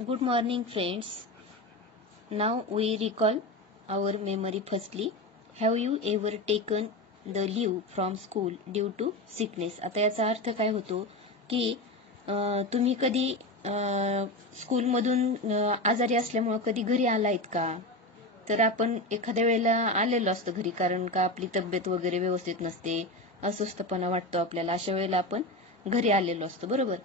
Good morning, friends. Now we recall our memory firstly. Have you ever taken the leave from school due to sickness? आता याचा अर्थ काय होतो की तुम्ही कधी स्कूलमधून आजारी असल्यामुळे कधी घरी आलायत का? तर आपण एखाद्या वेळेला आलेलो असतो घरी कारण का आपली तब्येत वगैरे व्यवस्थित नसते, अस्वस्थपणा वाटतो आपल्याला, अशा वेळेला आपण घरी आलेलो असतो, बरोबर.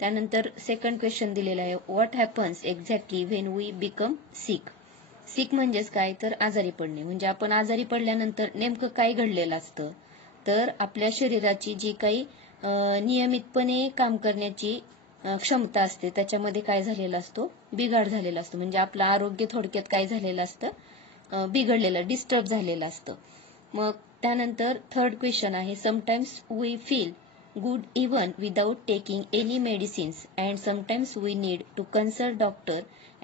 त्यानंतर सेकंड क्वेश्चन दिलेला आहे, what happens exactly when we become sick. Sick म्हणजेच काय, तर आजारी पडणे. म्हणजे आपण आजारी पडल्यानंतर नेमकं काय घडलेलं असतं, तर आपल्या शरीराची जी काही नियमितपणे काम करण्याची क्षमता असते त्याच्यामध्ये काय झालेला असतो, बिघाड झालेला असतो. म्हणजे आपलं आरोग्य थोडक्यात काय झालेलं असतं, बिघडलेलं, डिस्टर्ब झालेलं असतं. मग त्यानंतर थर्ड क्वेश्चन आहे, sometimes we feel good even without taking any medicines and sometimes we need to consult doctor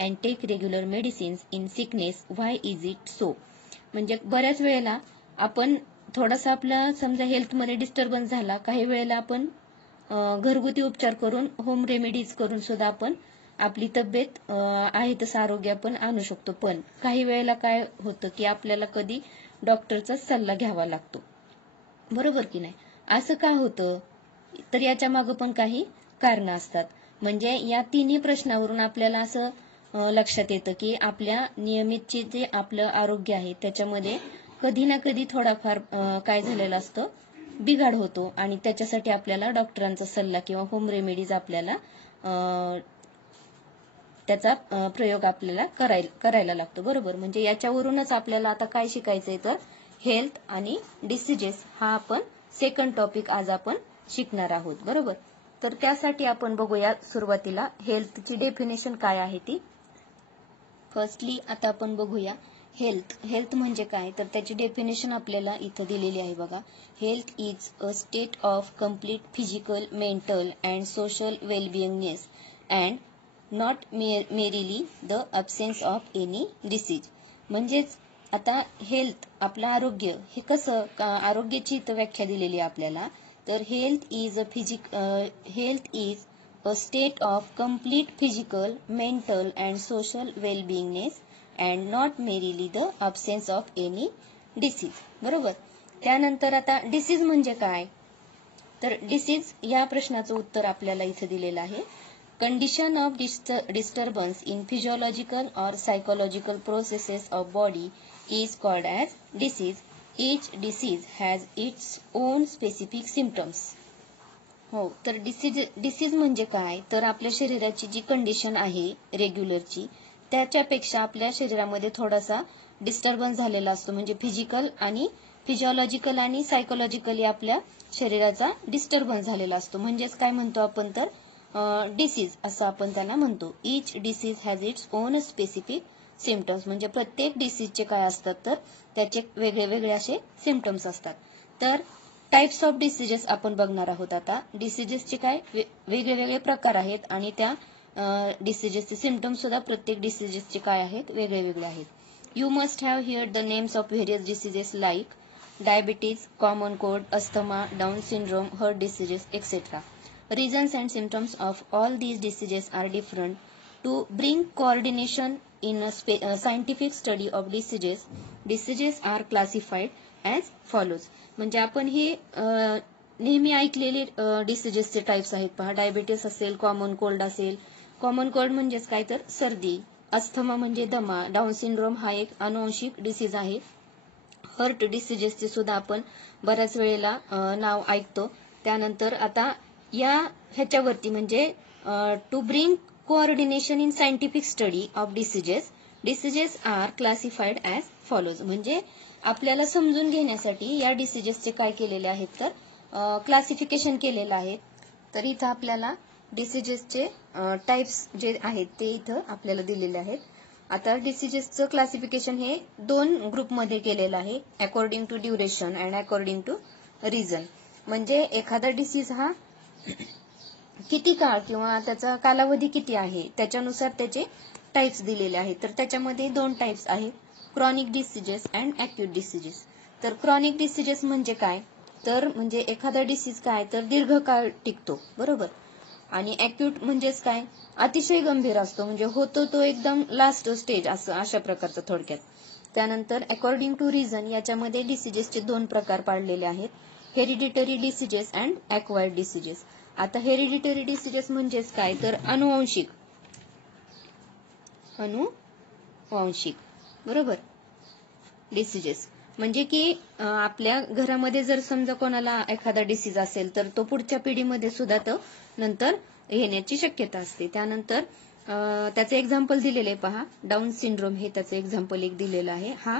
and take regular medicines in sickness. Why is it so? म्हणजे बऱ्याच वेळेला आपण थोडासा आपला समजा हेल्थमध्ये डिस्टर्बन्स झाला, काही वेळेला आपण घरगुती उपचार करून, होम रेमेडीज करून सुद्धा आपण आपली तब्येत आहे तसं आरोग्य आपण आणू शकतो. पण काही वेळेला काय होतं की आपल्याला कधी डॉक्टरचा सल्ला घ्यावा लागतो, बरोबर की नाही. असं का होतं, तर याच्या मागे पण काही कारण असतात. म्हणजे या तिन्ही प्रश्नावरून आपल्याला असं लक्षात येतं की आपल्या नियमितचे जे आपलं आरोग्य आहे त्याच्यामध्ये कधी ना कधी थोडाफार काय झालेलं असतं, बिघाड होतो आणि त्याच्यासाठी आपल्याला डॉक्टरांचा सल्ला किंवा होम रेमेडीज आपल्याला त्याचा प्रयोग आपल्याला करायला लागतो, बरोबर. म्हणजे याच्यावरूनच आपल्याला आता काय शिकायचंय, तर हेल्थ आणि डिसीजेस हा आपण सेकंड टॉपिक आज आपण शिकणार आहोत, बरोबर. तर त्यासाठी आपण बघूया सुरुवातीला हेल्थची डेफिनेशन काय आहे ती. फर्स्टली आता आपण बघूया हेल्थ म्हणजे काय, तर त्याची डेफिनेशन आपल्याला इथं दिलेली आहे बघा. Health is a state of complete physical, mental and social wellbeingness and not merely the absence of any disease. म्हणजेच आता हेल्थ, आपलं आरोग्य हे कसं, आरोग्याची इथं व्याख्या दिलेली आहे आपल्याला. तर health is a state of complete physical, mental and social wellbeingness and not merely the absence of any disease, बरोबर. त्यानंतर आता डिसीज म्हणजे काय, तर डिसीज या प्रश्नाचं उत्तर आपल्याला इथे दिलेलं आहे. Condition of disturbance in physiological or psychological processes of body is called as disease. Each disease has its own specific symptoms. हो, तर डिसीज म्हणजे काय, तर आपल्या शरीराची जी कंडिशन आहे रेग्युलरची, त्याच्यापेक्षा आपल्या शरीरामध्ये थोडासा डिस्टर्बन्स झालेला असतो. म्हणजे फिजिओलॉजिकल आणि सायकोलॉजिकली आपल्या शरीराचा डिस्टर्बन्स झालेला असतो. म्हणजेच काय म्हणतो आपण, तर डिसीज असं आपण त्यांना म्हणतो. Each disease has its own specific symptoms. म्हणजे प्रत्येक डिसीजचे काय असतात, तर त्याचे वेगळे वेगळे असे सिम्पटम्स असतात. तर टाइप्स ऑफ डिसीजेस आपण बघणार आहोत. आता डिसीजेसचे काय वेगळे वेगळे प्रकार आहेत आणि त्या डिसीजेसचे सिम्पटम्स सुद्धा प्रत्येक डिसीजेसचे काय आहेत, वेगळे वेगळे आहेत. You must have here the names of various diseases like diabetes, common cold, asthma, down syndrome, heart diseases etcetera. Reasons and symptoms of all these diseases are different. To bring coordination in a scientific study of diseases are classified as follows. म्हणजे आपण हे नेहमी ऐकलेले डिसीजेसचे types आहेत पहा. Diabetes असेल, common cold असेल. Common cold म्हणजेच काय, तर सर्दी. अस्थमा म्हणजे दमा. डाऊन सिंड्रोम हा एक अनुवंशिक डिसीज आहे. हार्ट डिसीजेसचे सुद्धा आपण बऱ्याच वेळेला नाव ऐकतो. त्यानंतर आता या ह्याच्यावरती म्हणजे to bring coordination in scientific study of diseases are classified as follows. म्हणजे आपल्याला समजून घेण्यासाठी या डिसीजेसचे काय केलेले आहेत, तर क्लासिफिकेशन केलेलं आहे. तर इथं आपल्याला डिसीजेसचे टाइप्स जे आहेत ते इथं आपल्याला दिलेले आहेत. आता डिसीजेसचं क्लासिफिकेशन हे 2 ग्रुपमध्ये केलेलं आहे, according to duration and according to reason. म्हणजे एखादा डिसीज हा किती काळ किंवा त्याचा कालावधी किती आहे त्याच्यानुसार त्याचे टाइप्स दिलेले आहेत. तर त्याच्यामध्ये 2 टाइप्स आहेत, chronic diseases and acute diseases. तर क्रॉनिक डिसीजेस म्हणजे काय, तर म्हणजे एखादा डिसीज काय, तर दीर्घकाळ टिकतो, बरोबर. आणि अॅक्यूट म्हणजेच काय, अतिशय गंभीर असतो, म्हणजे होतो तो एकदम लास्ट स्टेज असं, अशा प्रकारचं थोडक्यात. त्यानंतर अकॉर्डिंग टू रिझन याच्यामध्ये डिसिजेसचे 2 प्रकार पाडलेले आहेत, hereditary diseases and acquired diseases. आता हेरिडिटरी डिसिजेस म्हणजेच काय, तर अनुवांशिक बरोबर डिसिजेस. म्हणजे की आपल्या घरामध्ये जर समजा कोणाला एखादा डिसीज असेल तर तो पुढच्या पिढीमध्ये सुद्धा तो नंतर येण्याची शक्यता असते. त्यानंतर त्याचं एक्झाम्पल दिलेलं आहे पहा, डाऊन सिंड्रोम हे त्याचं एक्झाम्पल एक दिलेलं आहे. हा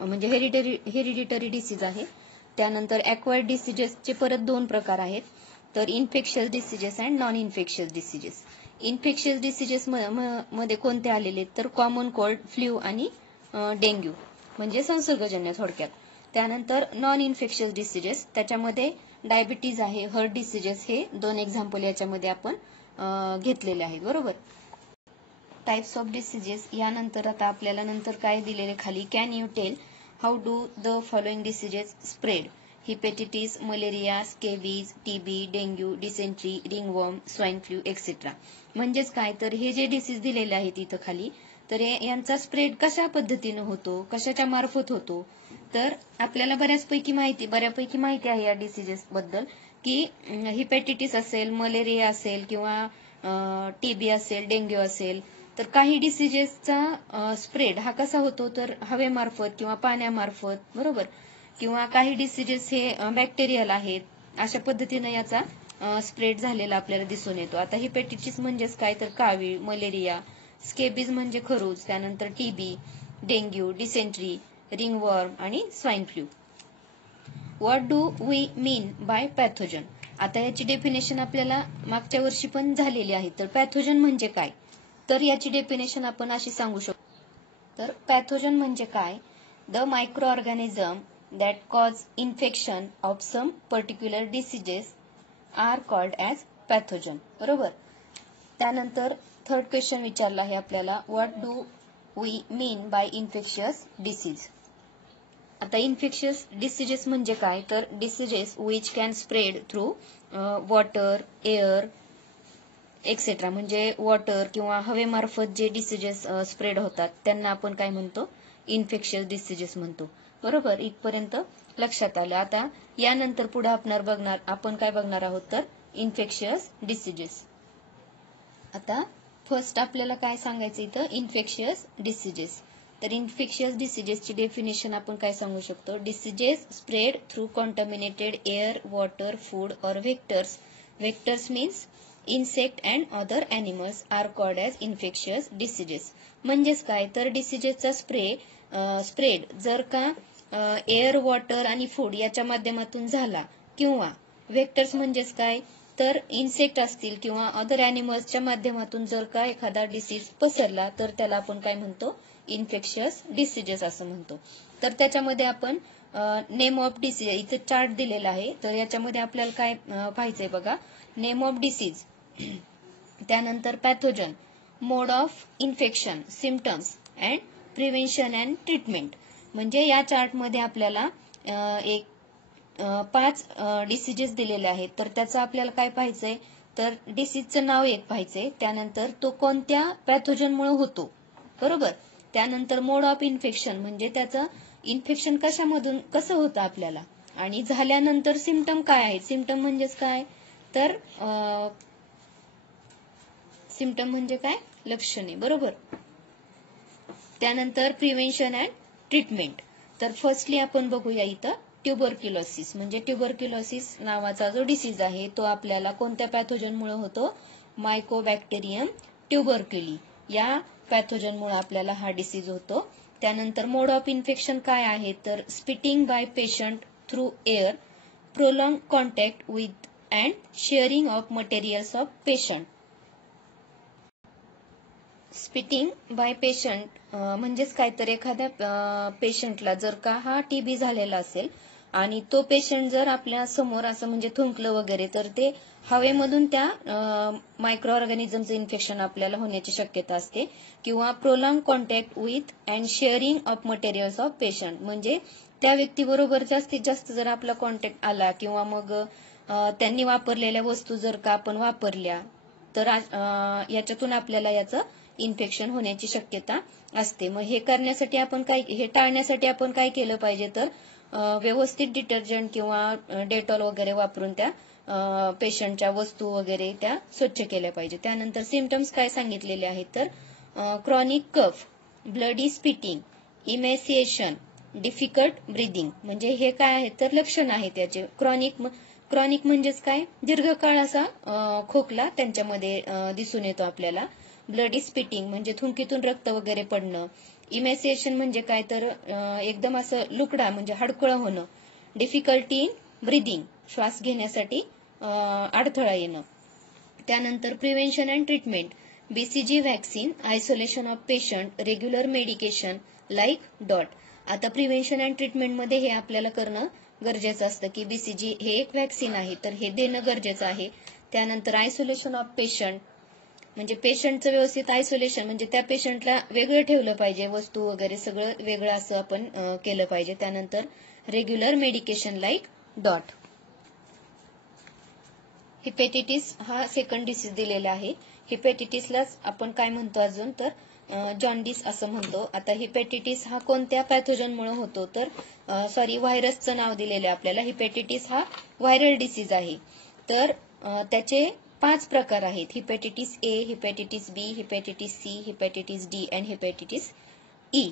म्हणजे हेरिडिटरी डिसीज आहे. त्यानंतर ॲक्वायर्ड डिसिजेसचे परत 2 प्रकार आहेत, तर infectious diseases and non infectious diseases. Infectious diseases मध्ये कोणते आलेले, तर कॉमन कोल्ड, फ्ल्यू आणि डेंग्यू म्हणजे संसर्गजन्य थोडक्यात. त्यानंतर नॉन इन्फेक्शियस डिसिजेस, त्याच्यामध्ये डायबिटीज आहे, हार्ट डिसिजेस, हे 2 एक्झाम्पल याच्यामध्ये आपण घेतलेले आहेत. बरोबर. टाइप्स ऑफ डिसिजेस यानंतर आता आपल्याला नंतर काय दिलेले खाली, can you tell how do the following diseases spread, hepatitis, malaria, scabies, TB, dengue, dysentery, ringworm, swine flu etcetera. म्हणजेच काय, तर हे जे डिसीज दिलेले आहेत इथं खाली, तर यांचा स्प्रेड कशा पद्धतीने होतो, कशाच्या मार्फत होतो, तर आपल्याला बऱ्यापैकी माहिती आहे या डिसिजेस बद्दल, की हिपॅटिटिस असेल, मलेरिया असेल किंवा टीबी असेल, डेंग्यू असेल, तर काही डिसिजेसचा स्प्रेड हा कसा होतो, तर हवेमार्फत किंवा पाण्यामार्फत, बरोबर, किंवा काही डिसिजेस हे बॅक्टेरियल आहेत, अशा पद्धतीने याचा स्प्रेड झालेला आपल्याला दिसून येतो. आता हिपॅटिटिस म्हणजेच काय, तर कावीळ, मलेरिया, स्केबीज म्हणजे खरूज, त्यानंतर टीबी, डेंग्यू, डिसेंट्री, रिंगवॉर्म आणि swine flu. What do we mean by pathogen. आता याची डेफिनेशन आपल्याला मागच्या वर्षी पण झालेली आहे. तर पॅथोजन म्हणजे काय, तर याची डेफिनेशन आपण अशी सांगू शकतो, तर पॅथोजन म्हणजे काय, the microorganism that cause infection of some particular diseases are called as pathogen. बरोबर. त्यानंतर थर्ड क्वेश्चन विचारला आहे आपल्याला, what do we mean by infectious disease. आता इन्फेक्शियस डिसिजेस म्हणजे काय, तर diseases which can spread through water, air etcetera. म्हणजे वॉटर किंवा हवेमार्फत जे डिसिजेस स्प्रेड होतात त्यांना आपण काय म्हणतो, इन्फेक्शियस डिसिजेस म्हणतो. बरोबर. इथपर्यंत लक्षात आलं. आता यानंतर पुढे आपण काय बघणार आहोत, तर इन्फेक्शियस डिसिजेस. आता फर्स्ट आपल्याला काय सांगायचं इथं, इन्फेक्शियस डिसिजेस. तर इन्फेक्शियस डिसिजेसची डेफिनेशन आपण काय सांगू शकतो, diseases spread through contaminated air, water, food और vectors. Vectors means insect and other animals are called as infectious diseases. म्हणजेच काय, तर डिसिजेसचा स्प्रेड जर का एअर, वॉटर आणि फूड याच्या माध्यमातून झाला, किंवा व्हेक्टर्स म्हणजेच काय, तर इन्सेक्ट असतील किंवा अदर अॅनिमल्सच्या माध्यमातून जर का एखादा डिसीज पसरला, तर त्याला आपण काय म्हणतो, इन्फेक्शियस डिसिजेस असं म्हणतो. तर त्याच्यामध्ये आपण नेम ऑफ डिसीज, इथं चार्ट दिलेला आहे, तर याच्यामध्ये आपल्याला काय पाहायचंय बघा, नेम ऑफ डिसीज, त्यानंतर pathogen, mode of infection, symptoms and prevention and treatment. म्हणजे या चार्टमध्ये आपल्याला 5 डिसिजेस दिलेले आहेत, तर त्याचं आपल्याला काय पाहायचंय, तर डिसीजचं नाव एक पाहायचंय, त्यानंतर तो कोणत्या पॅथोजनमुळे होतो. बरोबर. त्यानंतर मोड ऑफ इन्फेक्शन म्हणजे त्याचं इन्फेक्शन कशामधून कसं होतं आपल्याला, आणि झाल्यानंतर सिम्पटम काय आहेत. सिम्पटम म्हणजेच काय, तर सिम्पटम म्हणजे काय, लक्षणे. बरोबर. त्यानंतर प्रिव्हेन्शन अँड ट्रीटमेंट. तर फर्स्टली आपण बघूया इथं ट्युबरक्युलोसिस. म्हणजे ट्युबरक्युलोसिस नावाचा जो डिसीज आहे तो आपल्याला कोणत्या पॅथोजनमुळे होतो, मायकोबॅक्टेरियम ट्युबरक्युली या पॅथोजनमुळे आपल्याला हा डिसीज होतो. त्यानंतर मोड ऑफ इन्फेक्शन काय आहे, तर spitting by patient through air, prolong contact with and sharing of materials of patient. Spitting by patient म्हणजेच काय, तर एखाद्या पेशंटला जर का हा टीबी झालेला असेल आणि तो पेशंट जर आपल्या समोर असं म्हणजे थुंकलं वगैरे, तर ते हवेमधून त्या मायक्रो ऑर्गॅनिझमचं इन्फेक्शन आपल्याला होण्याची शक्यता असते. किंवा prolong contact with and sharing of materials of patient. म्हणजे त्या व्यक्तीबरोबर जास्तीत जास्त जर आपला कॉन्टॅक्ट आला किंवा मग त्यांनी वापरलेल्या वस्तू जर का आपण वापरल्या तर याच्यातून आपल्याला याचं इन्फेक्शन होण्याची शक्यता असते. मग हे टाळण्यासाठी आपण काय केलं पाहिजे तर व्यवस्थित डिटर्जंट किंवा डेटॉल वगैरे वापरून त्या पेशंटच्या वस्तू वगैरे त्या स्वच्छ केल्या पाहिजे. त्यानंतर सिम्पटम्स काय सांगितलेले आहेत तर chronic cough, bloody spitting, emaciation, difficult breathing, म्हणजे हे काय आहे तर लक्षण आहे त्याचे. क्रॉनिक म्हणजेच काय, दीर्घकाळ असा खोकला त्यांच्यामध्ये दिसून येतो आपल्याला. ब्लडी स्पिटिंग म्हणजे थुंकीतून रक्त वगैरे पडणं. इमॅसिएशन म्हणजे काय तर एकदम असं लुकडा म्हणजे हडकुळं होणं. डिफिकल्टी इन ब्रीदिंग, श्वास घेण्यासाठी अडथळा येणं. त्यानंतर prevention and treatment, BCG vaccine, isolation of patient, regular medication like dot. आता प्रिव्हेन्शन अँड ट्रीटमेंटमध्ये हे आपल्याला करणं गरजेचं असतं की बीसीजी हे एक व्हॅक्सिन आहे तर हे देणं गरजेचं आहे. त्यानंतर आयसोलेशन ऑफ पेशंट म्हणजे पेशंटचं व्यवस्थित आयसोलेशन म्हणजे त्या पेशंटला वेगळं ठेवलं पाहिजे, वस्तू वगैरे सगळं वेगळं असं आपण केलं पाहिजे. त्यानंतर रेग्युलर मेडिकेशन लाईक डॉट. हिपॅटिटिस हा सेकंड डिसीज दिलेला आहे. हिपॅटिटिसलाच आपण काय म्हणतो अजून तर जॉन्डिस असं म्हणतो. आता हिपॅटिटिस हा कोणत्या पॅथोजनमुळे होतो तर व्हायरसचं नाव दिलेलं आहे आपल्याला. हिपॅटिटिस हा व्हायरल डिसीज आहे. तर त्याचे 5 प्रकार आहेत. Hepatitis A, hepatitis B, hepatitis C, hepatitis D and hepatitis E.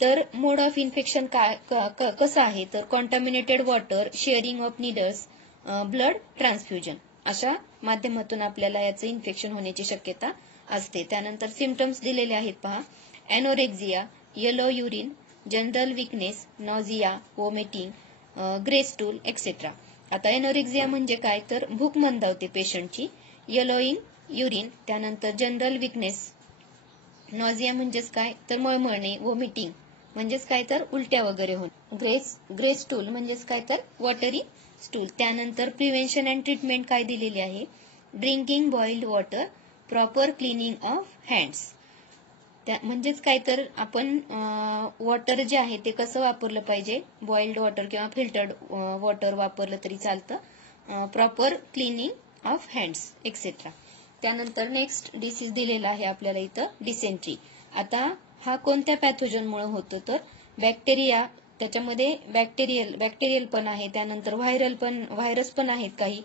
तर मोड ऑफ इन्फेक्शन कसं आहे तर contaminated water, sharing of needles, blood transfusion अशा माध्यमातून आपल्याला याचं इन्फेक्शन होण्याची शक्यता असते. त्यानंतर सिम्पटम्स दिलेले आहेत पहा. Anorexia, yellow urine, general weakness, nausea, vomiting, grey stool etcetera. आता एनोरेक्झिया म्हणजे काय तर भूक मंदावते पेशंटची. येलोइंग युरिन, त्यानंतर जनरल विकनेस, नॉझिया म्हणजेच काय तर मळमळणे, वॉमिटिंग म्हणजेच काय तर उलट्या वगैरे होणे, ग्रे स्टूल म्हणजेच काय तर वॉटरी स्टूल. त्यानंतर प्रिव्हेन्शन अँड ट्रीटमेंट काय दिलेली आहे. Drinking boiled water, proper cleaning of hands. म्हणजेच काय तर आपण वॉटर जे आहे ते कसं वापरलं पाहिजे, बॉइल्ड वॉटर किंवा फिल्टर्ड वॉटर वापरलं तरी चालतं. Proper cleaning of hands etcetera. त्यानंतर नेक्स्ट डिसीज दिलेला आहे आपल्याला इथं डिसेंट्री. आता हा कोणत्या पॅथोजनमुळे होतो तर बॅक्टेरिया, त्याच्यामध्ये बॅक्टेरियल पण आहे, त्यानंतर व्हायरस पण आहेत काही,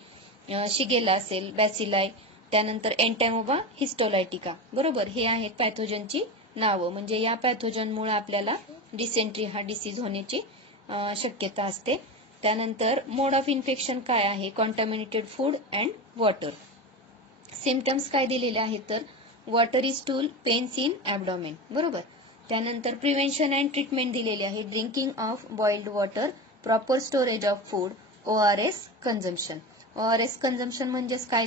शिगेला असेल, बॅसिलाई, त्यानंतर एन्टॅमोबा हिस्टोलायटिका. बरोबर, हे आहेत पॅथोजनची नावं. म्हणजे या पॅथोजनमुळे आपल्याला डिसेंट्री हा डिसीज होण्याची शक्यता असते. त्यानंतर मोड ऑफ इन्फेक्शन काय आहे, contaminated food and water. Symptoms काय दिलेले आहेत तर वॉटरी स्टूल, पेन्स इन ॲब्डॉमेन. बरोबर. त्यानंतर प्रिव्हेन्शन अँड ट्रीटमेंट दिलेली आहे. Drinking of boiled water, proper storage of food, ORS consumption. ORS consumption म्हणजेच काय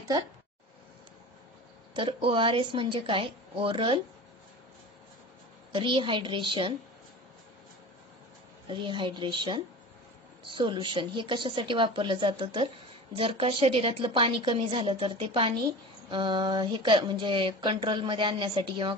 तर ORS म्हणजे काय, ओरल रिहायड्रेशन सोल्युशन. हे कशासाठी वापरलं जातं तर जर का शरीरातलं पाणी कमी झालं तर ते पाणी म्हणजे कंट्रोलमध्ये आणण्यासाठी किंवा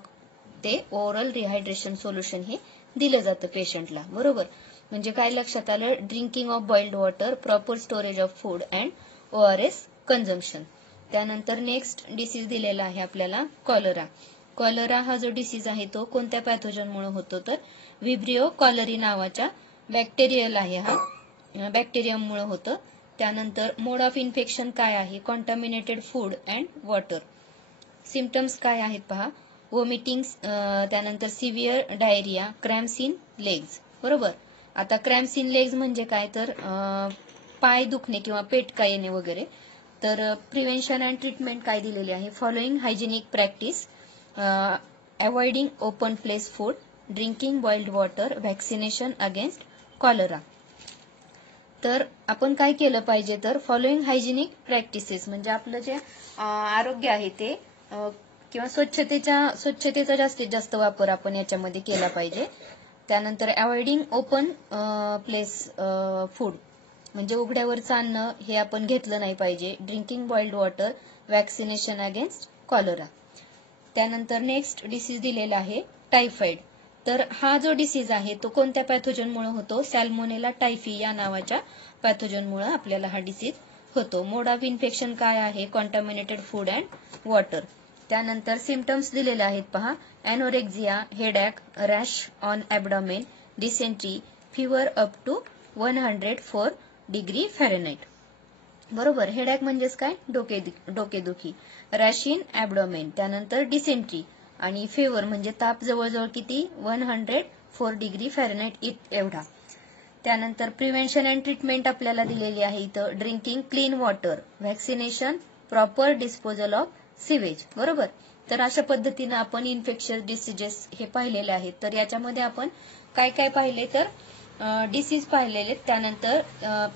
ते ओरल रिहायड्रेशन सोल्युशन हे दिलं जातं पेशंटला. बरोबर. म्हणजे काय लक्षात आलं, drinking of boiled water, proper storage of food and ORS consumption. त्यानंतर नेक्स्ट डिसीज दिलेला आहे आपल्याला कॉलरा. कॉलरा हा जो डिसीज आहे तो कोणत्या पॅथोजनमुळे होतो तर व्हिब्रिओ कॉलरी नावाच्या बॅक्टेरियल आहे, हा बॅक्टेरियममुळे होतं. त्यानंतर मोड ऑफ इन्फेक्शन काय आहे, contaminated food and water. Symptoms काय आहेत पहा. वॉमिटिंग, त्यानंतर severe diarrhoea, cramps in legs. बरोबर. आता क्रॅम्प्स इन लेग्स म्हणजे काय तर पाय दुखणे किंवा पेटका येणे वगैरे. तर प्रिव्हेन्शन अँड ट्रीटमेंट काय दिलेली आहे. Following hygienic practice, avoiding open place food, drinking boiled water, vaccination against cholera. तर आपण काय केलं पाहिजे तर फॉलोइंग हायजेनिक प्रॅक्टिसेस म्हणजे आपलं जे आरोग्य आहे ते किंवा स्वच्छतेचा जास्तीत जास्त वापर आपण याच्यामध्ये केला पाहिजे. त्यानंतर अवॉइडिंग ओपन प्लेस फूड म्हणजे उघड्यावरचं अन्न हे आपण घेतलं नाही पाहिजे. Drinking boiled water, vaccination against cholera. त्यानंतर नेक्स्ट डिसीज दिलेला आहे टायफॉइड. तर हा जो डिसीज आहे तो कोणत्या पॅथोजनमुळे होतो, सॅल्मोनेला टायफी या नावाच्या पॅथोजनमुळे आपल्याला हा डिसीज होतो. मोड ऑफ इन्फेक्शन काय आहे? Contaminated food and water. त्यानंतर सिम्पटम्स दिलेले आहेत पहा. Anorexia, headache, rash on abdomen, dysentery, fever up to 104 degree Fahrenheit. बरोबर. हेडॅक म्हणजेच काय? डोकेदुखी. रॅश इन ॲबडॉमेन, त्यानंतर डिसेंट्री आणि फेवर म्हणजे ताप जवळजवळ किती? 104 डिग्री फॅरेनहाइट एवढा. त्यानंतर प्रिव्हेन्शन अँड ट्रीटमेंट आपल्याला दिलेली आहे इथं. Drinking clean water, vaccination, proper disposal of sewage. बरोबर. तर अशा पद्धतीनं आपण इन्फेक्शियस डिसीजेस हे पाहिलेले आहेत. तर याच्यामध्ये आपण काय काय पाहिले? तर डिसीज पाहिलेले, त्यानंतर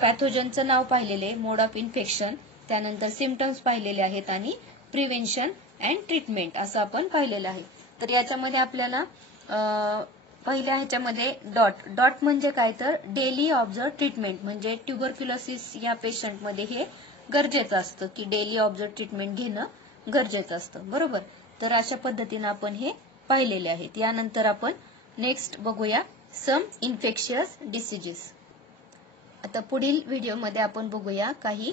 पॅथोजनचं नाव पाहिलेले, मोड ऑफ इन्फेक्शन, त्यानंतर सिम्पटम्स पाहिलेले आहेत आणि प्रिव्हेन्शन अँड ट्रीटमेंट असं आपण पाहिलेलं आहे. तर याच्यामध्ये आपल्याला पहिल्या ह्याच्यामध्ये डॉट म्हणजे काय? तर डेली ऑब्झर्व ट्रीटमेंट, म्हणजे ट्युबरक्युलोसिस या पेशंटमध्ये हे गरजेचं असतं की डेली ऑब्झर्व ट्रीटमेंट घेणं गरजेचं असतं. बरोबर. तर अशा पद्धतीनं आपण हे पाहिलेले आहेत. यानंतर आपण नेक्स्ट बघूया सम इन्फेक्शियस डिसीजेस. आता पुढील व्हिडिओमध्ये आपण बघूया काही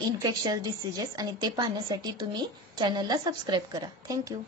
इन्फेक्शियस डिसीजेस आणि ते पाहण्यासाठी तुम्ही चॅनलला सबस्क्राईब करा. थँक्यू.